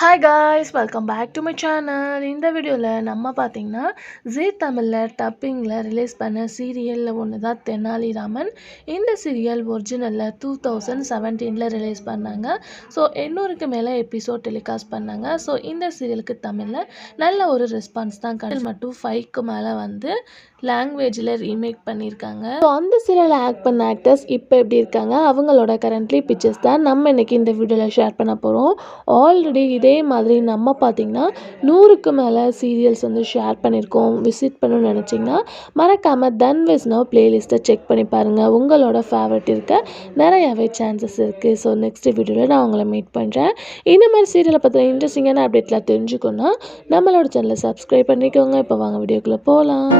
Hi guys, welcome back to my channel. இந்த வீடியோவில் நம்ம பார்த்தீங்கன்னா ஜீ தமிழில் டப்பிங்கில் ரிலீஸ் பண்ண சீரியலில் ஒன்று தான் தெனாலிராமன். இந்த சீரியல் ஒரிஜினலில் 2017 ரிலீஸ் பண்ணாங்க. ஸோ 800க்கு மேலே எபிசோட் டெலிகாஸ்ட் பண்ணாங்க. ஸோ இந்த சீரியலுக்கு தமிழில் நல்ல ஒரு ரெஸ்பான்ஸ் தான் மட்டும் 5க்கு மேலே லாங்குவேஜில் ரீமேக் பண்ணியிருக்காங்க. ஸோ அந்த சீரியலில் ஆக்ட் பண்ண ஆக்டர்ஸ் இப்போ எப்படி இருக்காங்க, அவங்களோட கரண்ட்லி பிக்சர்ஸ் தான் நம்ம இன்றைக்கி இந்த வீடியோவில் ஷேர் பண்ண போகிறோம். ஆல்ரெடி இதே மாதிரி நம்ம பார்த்திங்கன்னா 100க்கு மேலே சீரியல்ஸ் ஷேர் பண்ணியிருக்கோம். விசிட் பண்ணணும்னு நினச்சிங்கன்னா மறக்காமல் தன் விஸ் நவ் பிளேலிஸ்ட்டை செக் பண்ணி பாருங்கள். உங்களோட ஃபேவரட் இருக்க நிறையாவே சான்சஸ் இருக்குது. ஸோ நெக்ஸ்ட் வீடியோவில் நான் உங்களை மீட் பண்ணுறேன். இந்த மாதிரி சீரியலை பற்றின இன்ட்ரெஸ்டிங்கான அப்டேட்லாம் தெரிஞ்சுக்கணுன்னா நம்மளோட சேனலை சப்ஸ்கிரைப் பண்ணிக்கோங்க. இப்போ வாங்க வீடியோக்குள்ளே போகலாம்.